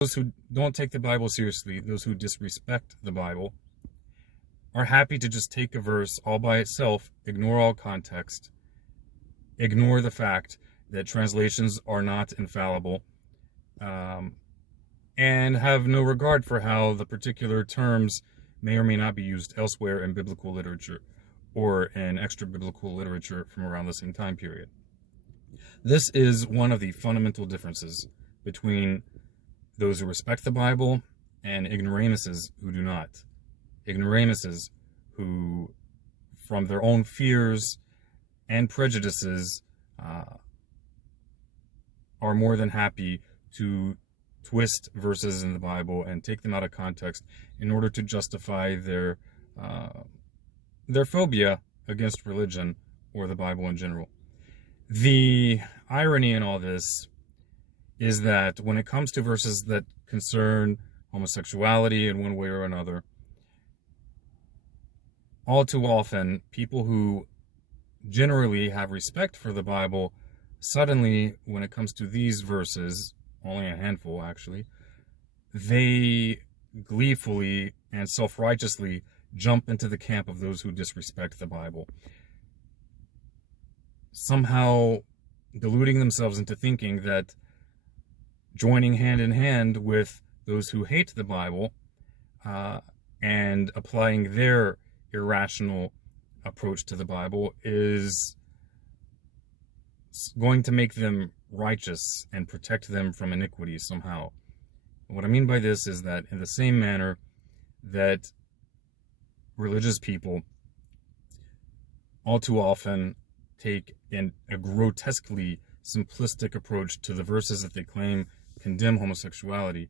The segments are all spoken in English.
Those who don't take the Bible seriously, those who disrespect the Bible, are happy to just take a verse all by itself, ignore all context, ignore the fact that translations are not infallible, and have no regard for how the particular terms may or may not be used elsewhere in biblical literature or in extra-biblical literature from around the same time period. This is one of the fundamental differences between those who respect the Bible and ignoramuses who do not. Ignoramuses who, from their own fears and prejudices, are more than happy to twist verses in the Bible and take them out of context in order to justify their phobia against religion or the Bible in general. The irony in all this is that when it comes to verses that concern homosexuality in one way or another, all too often, people who generally have respect for the Bible, suddenly, when it comes to these verses, only a handful actually, they gleefully and self-righteously jump into the camp of those who disrespect the Bible, somehow deluding themselves into thinking that joining hand in hand with those who hate the Bible and applying their irrational approach to the Bible is going to make them righteous and protect them from iniquity somehow. What I mean by this is that in the same manner that religious people all too often take a grotesquely simplistic approach to the verses that they claim condemn homosexuality,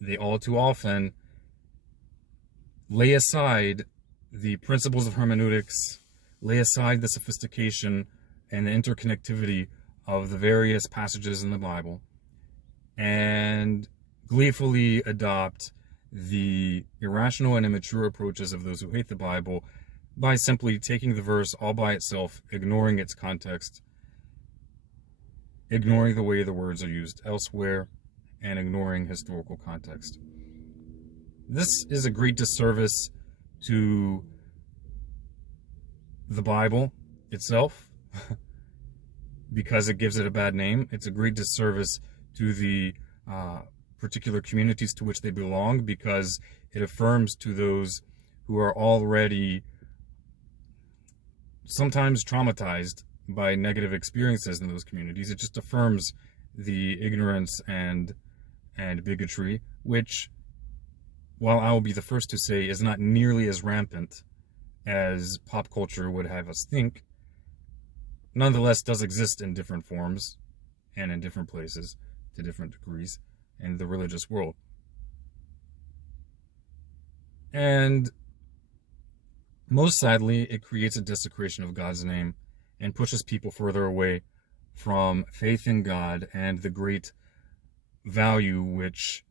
they all too often lay aside the principles of hermeneutics, lay aside the sophistication and the interconnectivity of the various passages in the Bible, and gleefully adopt the irrational and immature approaches of those who hate the Bible by simply taking the verse all by itself, ignoring its context, ignoring the way the words are used elsewhere, and ignoring historical context. This is a great disservice to the Bible itself because it gives it a bad name. It's a great disservice to the particular communities to which they belong because it affirms to those who are already sometimes traumatized by negative experiences in those communities. It just affirms the ignorance and bigotry, which, while I will be the first to say, is not nearly as rampant as pop culture would have us think, nonetheless does exist in different forms and in different places to different degrees in the religious world. And most sadly, it creates a desecration of God's name and pushes people further away from faith in God and the great value which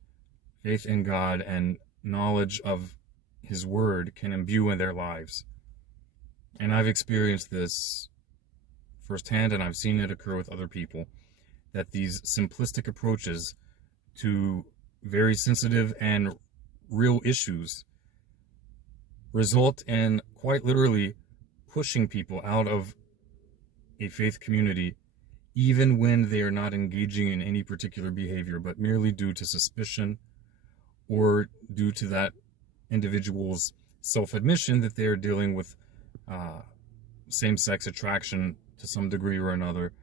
faith in God and knowledge of His Word can imbue in their lives. And I've experienced this firsthand, and I've seen it occur with other people, that these simplistic approaches to very sensitive and real issues result in quite literally pushing people out of a faith community, even when they are not engaging in any particular behavior, but merely due to suspicion or due to that individual's self-admission that they are dealing with same-sex attraction to some degree or another,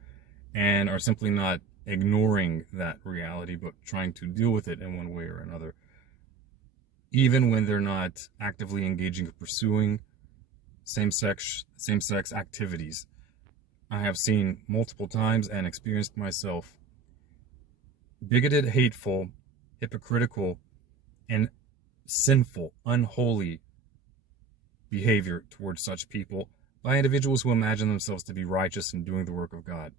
and are simply not ignoring that reality, but trying to deal with it in one way or another, even when they're not actively engaging or pursuing same-sex activities. I have seen multiple times and experienced myself bigoted, hateful, hypocritical, and sinful, unholy behavior towards such people by individuals who imagine themselves to be righteous and doing the work of God.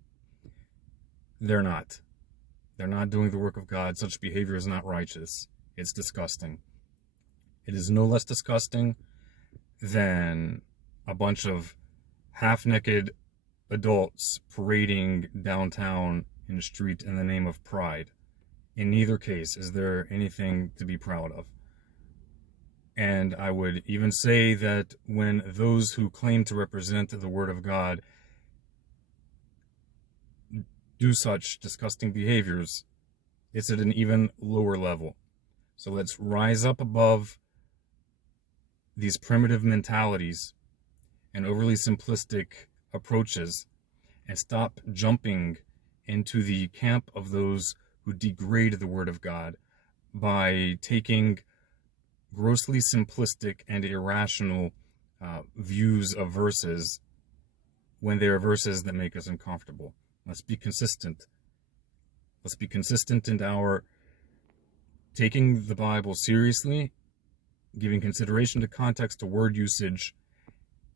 They're not. They're not doing the work of God. Such behavior is not righteous. It's disgusting. It is no less disgusting than a bunch of half-naked adults parading downtown in the street in the name of pride. In neither case is there anything to be proud of. And I would even say that when those who claim to represent the Word of God do such disgusting behaviors, it's at an even lower level. So let's rise up above these primitive mentalities and overly simplistic approaches and stop jumping into the camp of those who degrade the Word of God by taking grossly simplistic and irrational views of verses when they are verses that make us uncomfortable. Let's be consistent. Let's be consistent in our taking the Bible seriously, giving consideration to context, to word usage,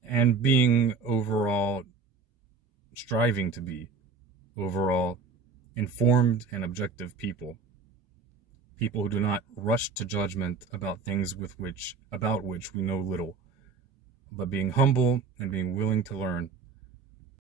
and being overall, striving to be overall informed and objective people. People who do not rush to judgment about things about which we know little, but being humble and being willing to learn